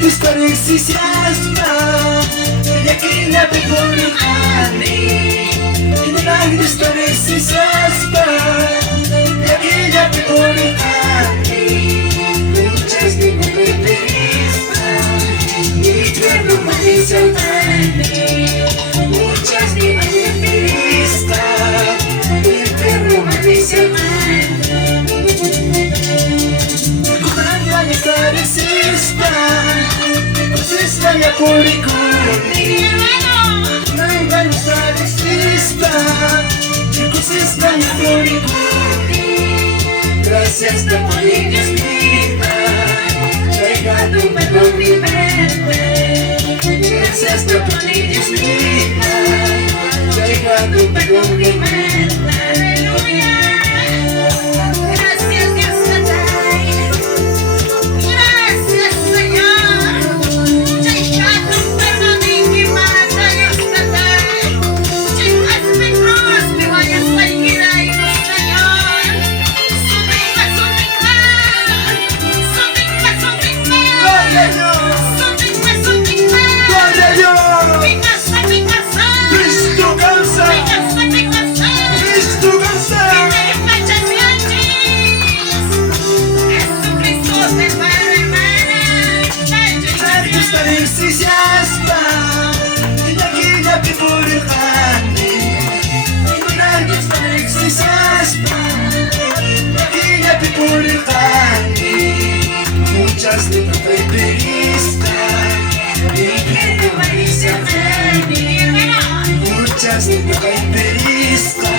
gusto rin entusiasma de aquella peculiaridad. Tendrán gusto rin entusiasma de aquella peculiaridad. Muchas de mi preferista y tu malicia muchas de mi preferista y tu malicia ya por Nanga estar exista Chicos está ya por Gracias te polillos viva Llegándome con mi mente Gracias te polillos viva Llegándome con mi mente Aleluya. Entusiasma de aquella peculiaridad. Nadie está entusiasma de aquella peculiaridad. Muchas de tu preferista y que malicia muchas de tu preferista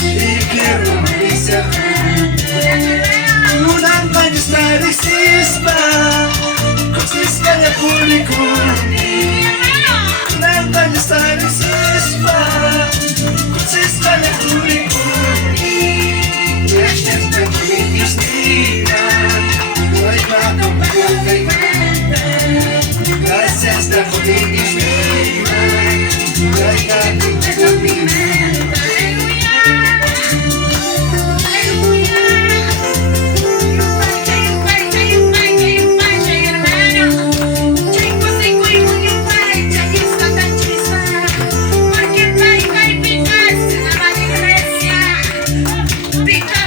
y que malicia una mancha de cisma. Consiste en el público